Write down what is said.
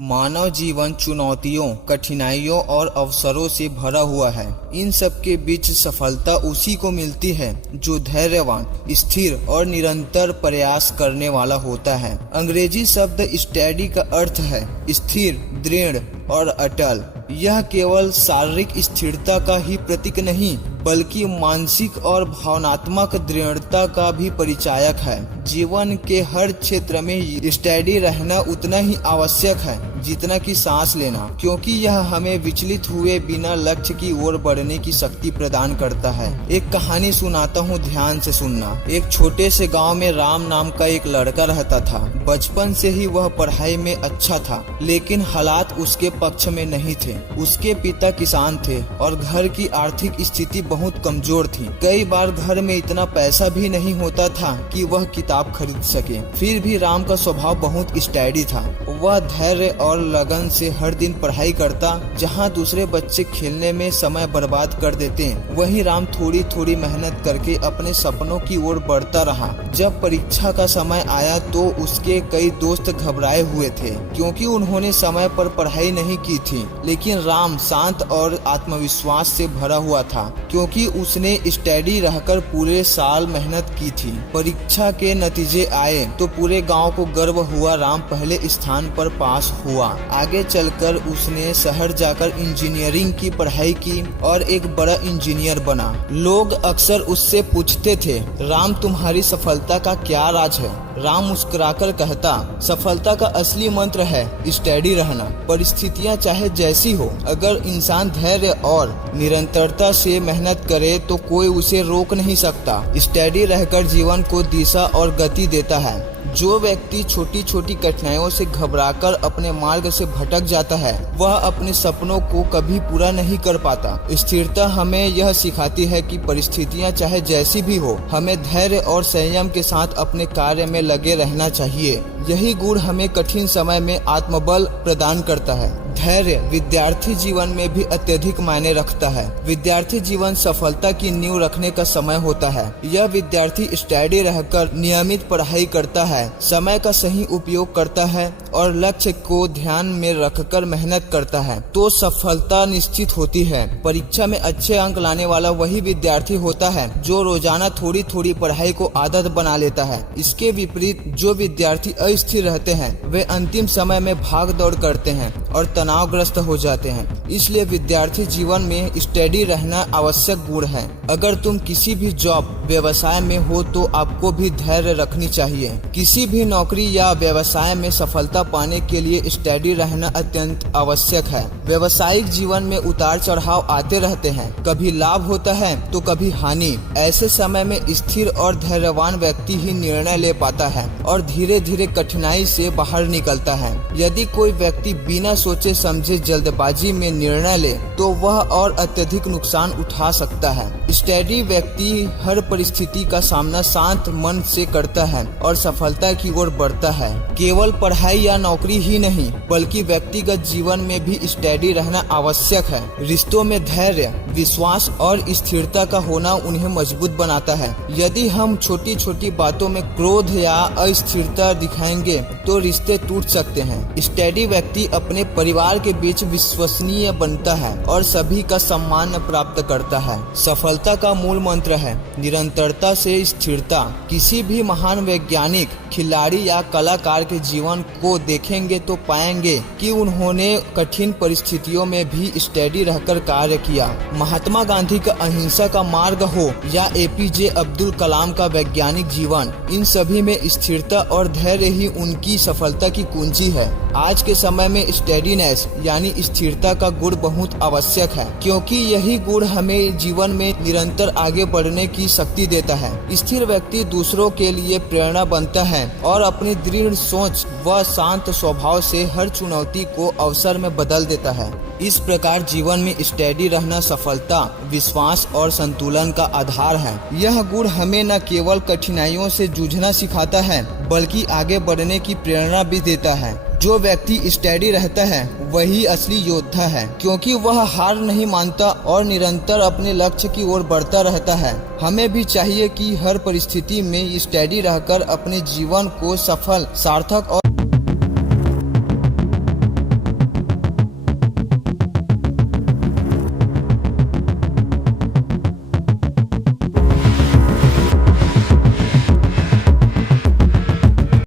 मानव जीवन चुनौतियों, कठिनाइयों और अवसरों से भरा हुआ है। इन सब के बीच सफलता उसी को मिलती है जो धैर्यवान, स्थिर और निरंतर प्रयास करने वाला होता है। अंग्रेजी शब्द स्टडी का अर्थ है स्थिर, दृढ़ और अटल। यह केवल शारीरिक स्थिरता का ही प्रतीक नहीं बल्कि मानसिक और भावनात्मक दृढ़ता का भी परिचायक है। जीवन के हर क्षेत्र में स्टडी रहना उतना ही आवश्यक है जितना कि सांस लेना, क्योंकि यह हमें विचलित हुए बिना लक्ष्य की ओर बढ़ने की शक्ति प्रदान करता है। एक कहानी सुनाता हूँ, ध्यान से सुनना। एक छोटे से गांव में राम नाम का एक लड़का रहता था। बचपन से ही वह पढ़ाई में अच्छा था, लेकिन हालात उसके पक्ष में नहीं थे। उसके पिता किसान थे और घर की आर्थिक स्थिति बहुत कमजोर थी। कई बार घर में इतना पैसा भी नहीं होता था कि वह किताब खरीद सके। फिर भी राम का स्वभाव बहुत स्टडी था। वह धैर्य और लगन से हर दिन पढ़ाई करता। जहां दूसरे बच्चे खेलने में समय बर्बाद कर देते, वहीं राम थोड़ी थोड़ी मेहनत करके अपने सपनों की ओर बढ़ता रहा। जब परीक्षा का समय आया तो उसके कई दोस्त घबराए हुए थे, क्योंकि उन्होंने समय पर पढ़ाई नहीं की थी। लेकिन राम शांत और आत्मविश्वास से भरा हुआ था, क्योंकि उसने स्टडी रहकर पूरे साल मेहनत की थी। परीक्षा के नतीजे आए तो पूरे गांव को गर्व हुआ। राम पहले स्थान पर पास हुआ। आगे चलकर उसने शहर जाकर इंजीनियरिंग की पढ़ाई की और एक बड़ा इंजीनियर बना। लोग अक्सर उससे पूछते थे, राम तुम्हारी सफलता का क्या राज है? राम मुस्कुराकर कहता, सफलता का असली मंत्र है स्टडी रहना। परिस्थितियां चाहे जैसी हो, अगर इंसान धैर्य और निरंतरता से मेहनत करे तो कोई उसे रोक नहीं सकता। स्टडी रहकर जीवन को दिशा और गति देता है। जो व्यक्ति छोटी छोटी कठिनाइयों से घबराकर अपने मार्ग से भटक जाता है, वह अपने सपनों को कभी पूरा नहीं कर पाता। स्थिरता हमें यह सिखाती है कि परिस्थितियां चाहे जैसी भी हो, हमें धैर्य और संयम के साथ अपने कार्य में लगे रहना चाहिए। यही गुण हमें कठिन समय में आत्मबल प्रदान करता है। धैर्य विद्यार्थी जीवन में भी अत्यधिक मायने रखता है। विद्यार्थी जीवन सफलता की नींव रखने का समय होता है। यह विद्यार्थी स्टडी रहकर नियमित पढ़ाई करता है, समय का सही उपयोग करता है और लक्ष्य को ध्यान में रखकर मेहनत करता है, तो सफलता निश्चित होती है। परीक्षा में अच्छे अंक लाने वाला वही विद्यार्थी होता है जो रोजाना थोड़ी थोड़ी पढ़ाई को आदत बना लेता है। इसके विपरीत जो विद्यार्थी अस्थिर रहते हैं, वे अंतिम समय में भाग दौड़ करते हैं और तनावग्रस्त हो जाते हैं। इसलिए विद्यार्थी जीवन में स्टडी रहना आवश्यक गुण है। अगर तुम किसी भी जॉब व्यवसाय में हो तो आपको भी धैर्य रखनी चाहिए। किसी भी नौकरी या व्यवसाय में सफलता पाने के लिए स्टडी रहना अत्यंत आवश्यक है। व्यवसायिक जीवन में उतार चढ़ाव आते रहते हैं, कभी लाभ होता है तो कभी हानि। ऐसे समय में स्थिर और धैर्यवान व्यक्ति ही निर्णय ले पाता है और धीरे धीरे कठिनाई से बाहर निकलता है। यदि कोई व्यक्ति बिना सोचे समझे जल्दबाजी में निर्णय ले तो वह और अत्यधिक नुकसान उठा सकता है। स्टडी व्यक्ति हर परिस्थिति का सामना शांत मन से करता है और सफलता की ओर बढ़ता है। केवल पढ़ाई या नौकरी ही नहीं बल्कि व्यक्तिगत जीवन में भी स्टडी रहना आवश्यक है। रिश्तों में धैर्य, विश्वास और स्थिरता का होना उन्हें मजबूत बनाता है। यदि हम छोटी छोटी बातों में क्रोध या अस्थिरता दिखाएंगे तो रिश्ते टूट सकते हैं। स्टडी व्यक्ति अपने परिवार के बीच विश्वसनीय बनता है और सभी का सम्मान प्राप्त करता है। सफलता का मूल मंत्र है निरंतरता से स्थिरता। किसी भी महान वैज्ञानिक, खिलाड़ी या कलाकार के जीवन को देखेंगे तो पाएंगे कि उन्होंने कठिन परिस्थितियों में भी स्टडी रहकर कार्य किया। महात्मा गांधी का अहिंसा का मार्ग हो या एपीजे अब्दुल कलाम का वैज्ञानिक जीवन, इन सभी में स्थिरता और धैर्य ही उनकी सफलता की कुंजी है। आज के समय में स्टेडीनेस यानी स्थिरता का गुण बहुत आवश्यक है, क्योंकि यही गुण हमें जीवन में निरंतर आगे बढ़ने की शक्ति देता है। स्थिर व्यक्ति दूसरों के लिए प्रेरणा बनता है और अपनी दृढ़ सोच व शांत स्वभाव से हर चुनौती को अवसर में बदल देता है। इस प्रकार जीवन में स्टडी रहना सफलता, विश्वास और संतुलन का आधार है। यह गुण हमें न केवल कठिनाइयों से जूझना सिखाता है बल्कि आगे बढ़ने की प्रेरणा भी देता है। जो व्यक्ति स्टडी रहता है वही असली योद्धा है, क्योंकि वह हार नहीं मानता और निरंतर अपने लक्ष्य की ओर बढ़ता रहता है। हमें भी चाहिए कि हर परिस्थिति में स्टडी रहकर अपने जीवन को सफल, सार्थक और